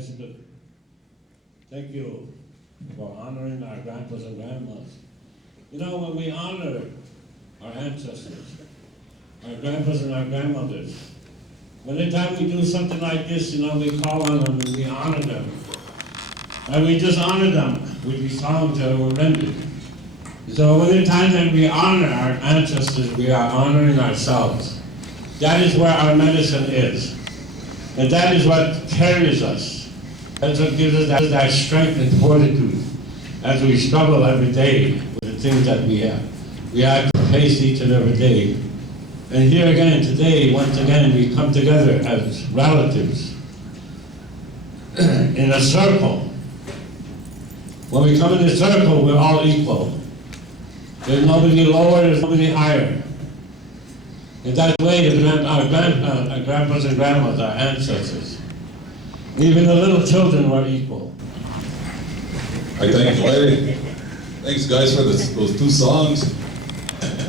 President, thank you for honoring our grandpas and grandmas. You know, when we honor our ancestors, our grandpas and our grandmothers, when the time we do something like this, you know, we call on them and we honor them. And we just honor them with these songs that were rendered. So when the time that we honor our ancestors, we are honoring ourselves. That is where our medicine is. And that is what carries us. That's what gives us that strength and fortitude as we struggle every day with the things that we have. We have to face each and every day. And here again, today, once again, we come together as relatives in a circle. When we come in a circle, we're all equal. There's nobody lower, there's nobody higher. In that way, our grandpas and grandmas, our ancestors, even the little children were equal. All right, thank you, Larry. Thanks, guys, for those two songs.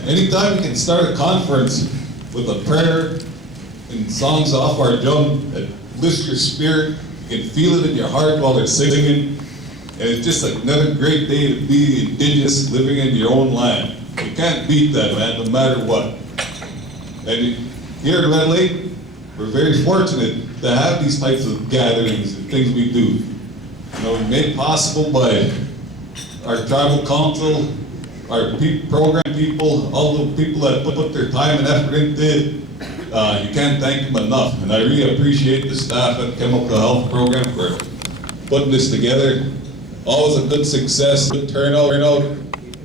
Anytime we can start a conference with a prayer and songs off our drum that lifts your spirit, you can feel it in your heart while they're singing, and it's just another great day to be indigenous, living in your own land. You can't beat that, man, no matter what. And here at Red Lake, we're very fortunate to have these types of gatherings and things we do. You know, made possible by our tribal council, our program people, all the people that put their time and effort into it. You can't thank them enough. And I really appreciate the staff at Chemical Health Program for putting this together. Always a good success, good turnout.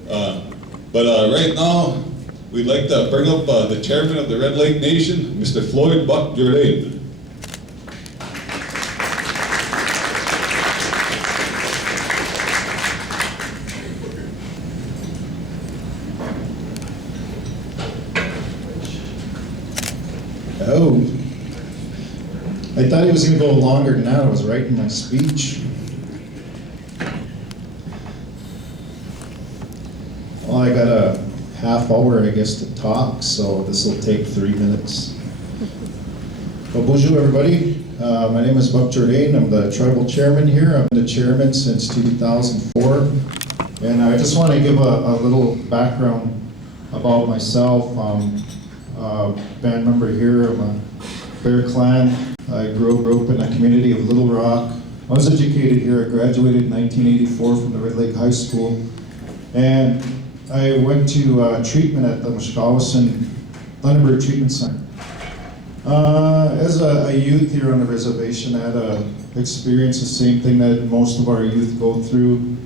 But right now, we'd like to bring up the chairman of the Red Lake Nation, Mr. Floyd Buck-Jourdain. Oh, I thought he was going to go longer than that. I was writing my speech. Well, I got a half hour, I guess, to talk, so this will take 3 minutes. Well, bonjour, everybody. My name is Buck-Jourdain. I'm the tribal chairman here. I've been the chairman since 2004. And I just want to give a little background about myself. Band member here. I'm a Bear Clan. I grew up in the community of Little Rock. I was educated here. I graduated in 1984 from the Red Lake High School. And I went to treatment at the Mushkawassin Thunderbird Treatment Center. As a youth here on the reservation, I had experienced the same thing that most of our youth go through,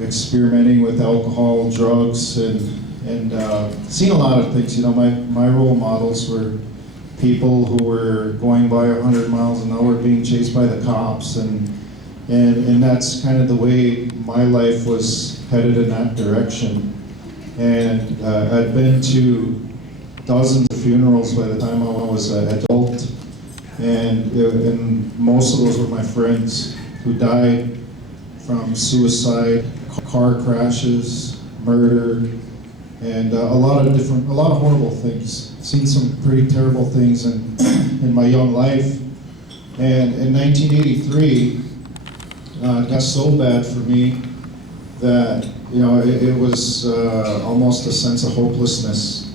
experimenting with alcohol, drugs, and seen a lot of things. You know, my role models were people who were going by 100 miles an hour being chased by the cops, and that's kind of the way my life was headed in that direction. And I'd been to dozens of funerals by the time I was an adult, and most of those were my friends who died from suicide, car crashes, murder, and a lot of horrible things. Seen some pretty terrible things in my young life. And in 1983, it got so bad for me that, you know, it was almost a sense of hopelessness.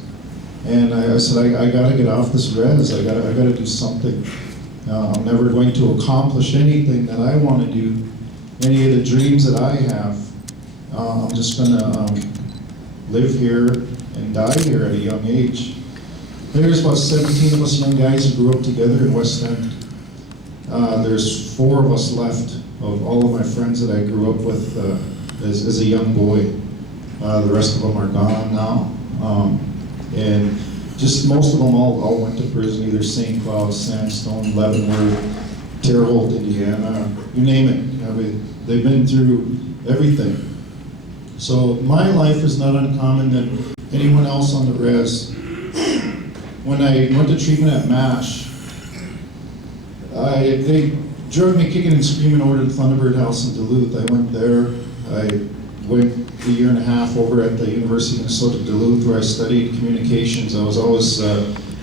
And I said, I gotta get off this res. I gotta do something. I'm never going to accomplish anything that I want to do, any of the dreams that I have. I'm just gonna live here and die here at a young age. There's about 17 of us young guys who grew up together in West End. There's 4 of us left of all of my friends that I grew up with as a young boy. The rest of them are gone now. And just most of them all went to prison, either St. Cloud, Sandstone, Leavenworth, Terre Haute, Indiana, you name it. You know, they've been through everything. So my life is not uncommon than anyone else on the res. When I went to treatment at MASH, they drug me kicking and screaming over to the Thunderbird House in Duluth. I went there. I went a year and a half over at the University of Minnesota Duluth, where I studied communications. I was always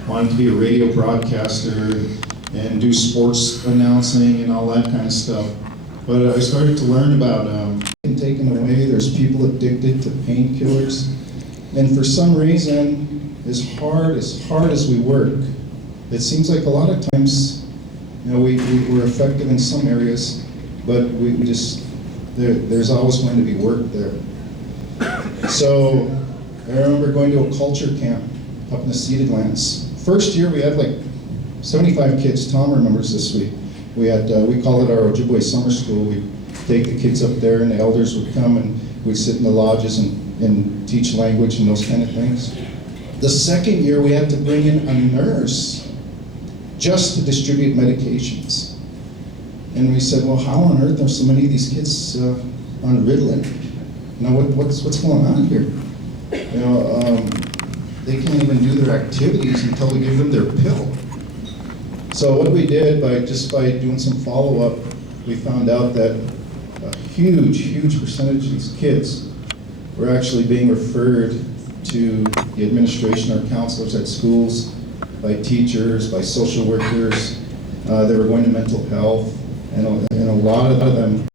wanted to be a radio broadcaster, and do sports announcing and all that kind of stuff. But I started to learn about being taken away. There's people addicted to painkillers. And for some reason, as hard as we work, it seems like a lot of times, we're effective in some areas, but we just, there's always going to be work there. So I remember going to a culture camp up in the Ceded Lands. First year we had like 75 kids. Tom remembers this week. We had, we call it our Ojibwe summer school. We'd take the kids up there and the elders would come and we'd sit in the lodges and teach language and those kind of things. The second year we had to bring in a nurse just to distribute medications. And we said, well, how on earth are so many of these kids on Ritalin? What's going on here? They can't even do their activities until we give them their pill. So what we did, by doing some follow-up, we found out that a huge percentage of these kids were actually being referred to the administration or counselors at schools, by teachers, by social workers. They were going to mental health, and a lot of them